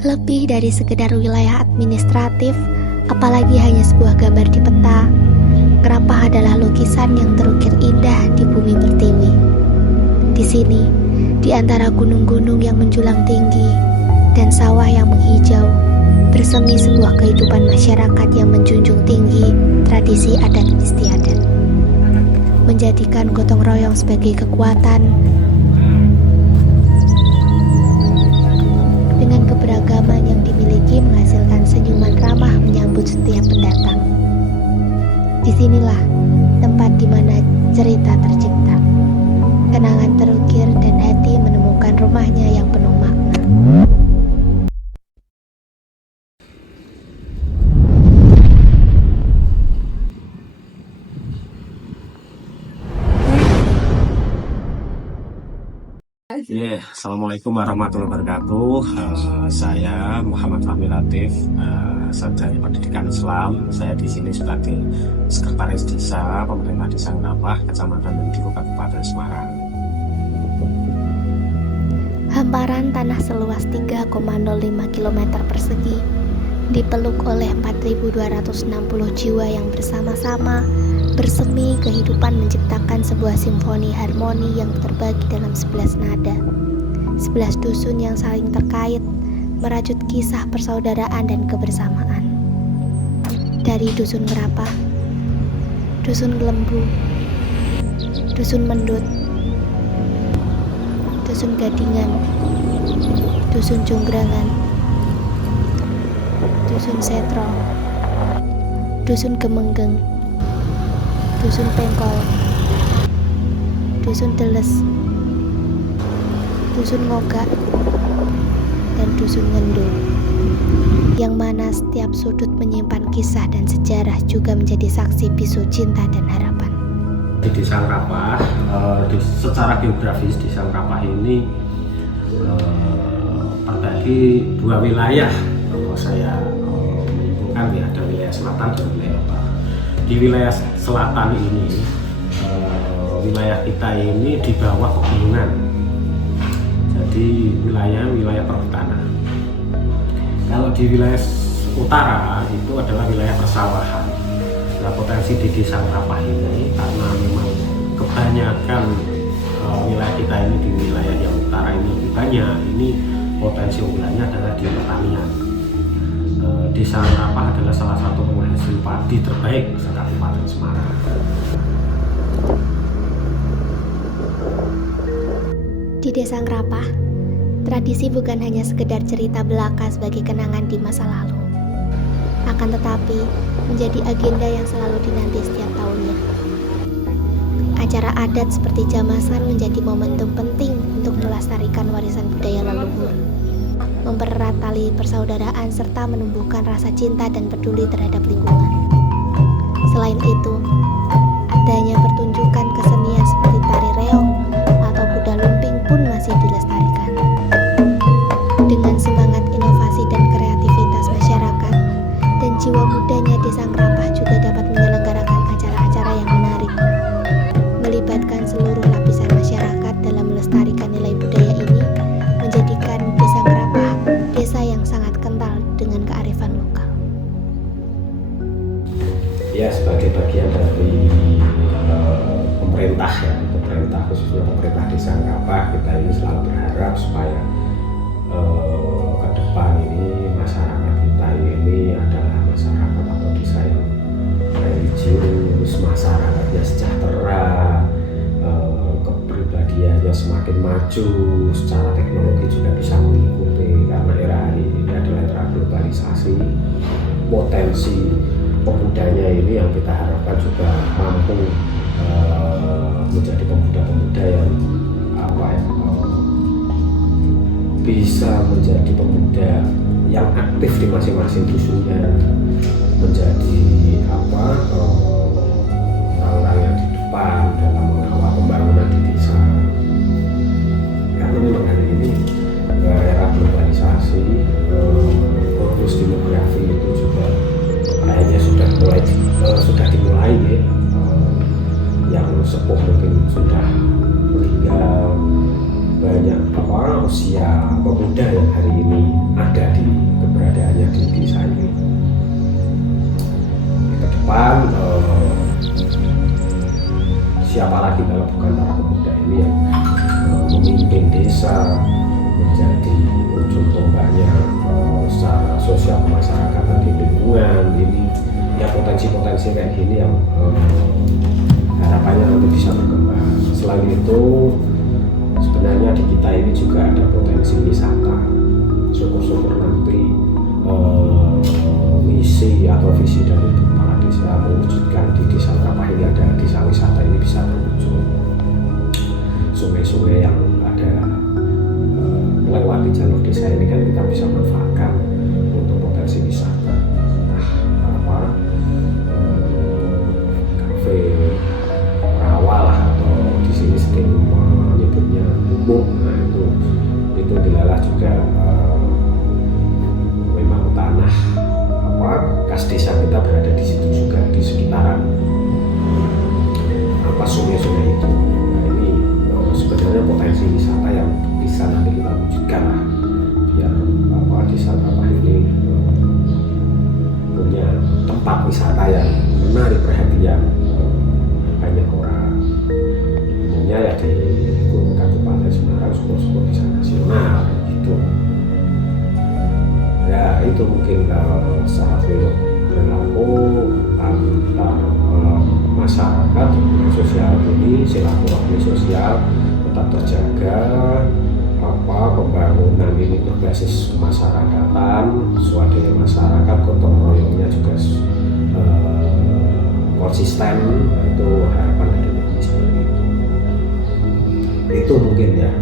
Lebih dari sekedar wilayah administratif, apalagi hanya sebuah gambar di peta, Ngerapah adalah lukisan yang terukir indah di bumi pertiwi. Di sini, di antara gunung-gunung yang menjulang tinggi dan sawah yang menghijau, bersemi sebuah kehidupan masyarakat yang menjunjung tinggi tradisi adat istiadat, menjadikan gotong royong sebagai kekuatan. Dengan keberagaman yang dimiliki menghasilkan senyuman ramah menyambut setiap pendatang. Disinilah tempat di mana cerita tercipta, kenangan terukir dan hati menemukan rumahnya yang penuh makna. Assalamualaikum warahmatullahi wabarakatuh. Saya Muhammad Fahmi Latif, sarjana pendidikan Islam. Saya di sini sebagai sekretaris desa pemerintah Desa Ngerapah, Kecamatan Mendiko, Kabupaten Semarang. Hamparan tanah seluas 3,05 km persegi dipeluk oleh 4.260 jiwa yang bersama-sama bersemi kehidupan menciptakan sebuah simfoni harmoni yang terbagi dalam 11 nada, 11 dusun yang saling terkait, merajut kisah persaudaraan dan kebersamaan. Dari dusun Ngerapah, dusun Lembu, dusun Mendut, dusun Gadingan, dusun Jonggrangan, dusun Setro, dusun Gemenggeng, dusun Pengkol, dusun Deles, dusun Ngogak, dan dusun Ngendo, yang mana setiap sudut menyimpan kisah dan sejarah juga menjadi saksi bisu cinta dan harapan. Di Desa Ngerapah, secara geografis Desa Ngerapah ini terbagi dua wilayah. Kalau saya menyimpulkan ada wilayah selatan dan wilayah utara. Di wilayah selatan ini, wilayah kita ini di bawah pegunungan, jadi wilayah perhutanan. Kalau di wilayah utara itu adalah wilayah persawahan. Nah, potensi di Desa Ngerapah ini karena memang kebanyakan wilayah kita ini di wilayah yang utara ini lebih banyak, ini potensi unggulannya adalah di pertanian. Desa Ngerapah adalah salah satu penghasil padi terbaik se-Kabupaten Semarang. Di Desa Ngerapah, tradisi bukan hanya sekedar cerita belaka sebagai kenangan di masa lalu, akan tetapi menjadi agenda yang selalu dinanti setiap tahunnya. Acara adat seperti jamasan menjadi momentum penting untuk melestarikan warisan budaya leluhur, mempererat tali persaudaraan serta menumbuhkan rasa cinta dan peduli terhadap lingkungan. Selain itu, adanya pertunjukan kesenian seperti tari reog atau kuda lumping pun masih dilestarikan. Dengan semangat inovasi dan kreativitas masyarakat dan jiwa mudanya, Desa Ngerapah juga dapat menyelenggarakan acara-acara yang menarik, melibatkan seluruh lapisan masyarakat dalam melestarikan nilai budaya ini, menjadikan Desa Ngerapah desa yang sangat kental dengan kearifan lokal. Ya, sebagai bagian dari pemerintah khususnya pemerintah Desa Ngerapah, kita ini selalu berharap supaya ke depan ini masyarakat kita ini adalah masyarakat atau desa yang religius, masyarakatnya sejahtera, kepribadiannya semakin maju, secara teknologi juga bisa mengikuti, karena era hari ini adalah era globalisasi. Potensi pemudanya ini yang kita harapkan juga mampu menjadi pemuda-pemuda yang bisa menjadi pemuda yang aktif di masing-masing dusunnya, menjadi orang-orang yang di depan dalam mengawal pembangunan di desa. Karena memang hari ini era globalisasi, bonus demografi itu juga kayaknya sudah dimulai ya. Yang sepuh mungkin sudah meninggal, banyak usia pemuda yang hari ini ada di di desa ini. Ke depan siapa lagi kalau bukan para pemuda ini yang memimpin desa, menjadi ujung tombaknya secara sosial kemasyarakatan di lingkungan ini. Ya potensi-potensi kayak gini yang harapannya nanti bisa berkembang. Selain itu sebenarnya di kita ini juga ada potensi wisata. Syukur-syukur nanti misi atau visi dari kepala desa mewujudkan di desa Ngrapah ini ada desa wisata ini bisa terwujud. Sungai-sungai yang ada melewati jalur desa ini kan kita bisa manfaatkan untuk potensi wisata. Kafe rawa lah, atau di sini sering menyebutnya umum. Nah itu dilalah juga memang tanah kas desa kita berada di situ juga, di sekitaran sungai-sungai itu. Nah ini sebenarnya potensi wisata yang bisa nanti kita wujudkan lah, biar desa Ngrapah ini punya tempat wisata yang menarik perhatian banyak orang. Umumnya ya di Kabupaten Semarang, syukur-syukur bisa nasional gitu. Ya itu mungkin saat berlaku antar masyarakat sosial ini, silaturahmi sosial tetap terjaga, pembangunan ini berbasis masyarakatan, swadaya masyarakat, gotong royongnya juga konsisten. Itu harapan dari kami seperti itu mungkin ya.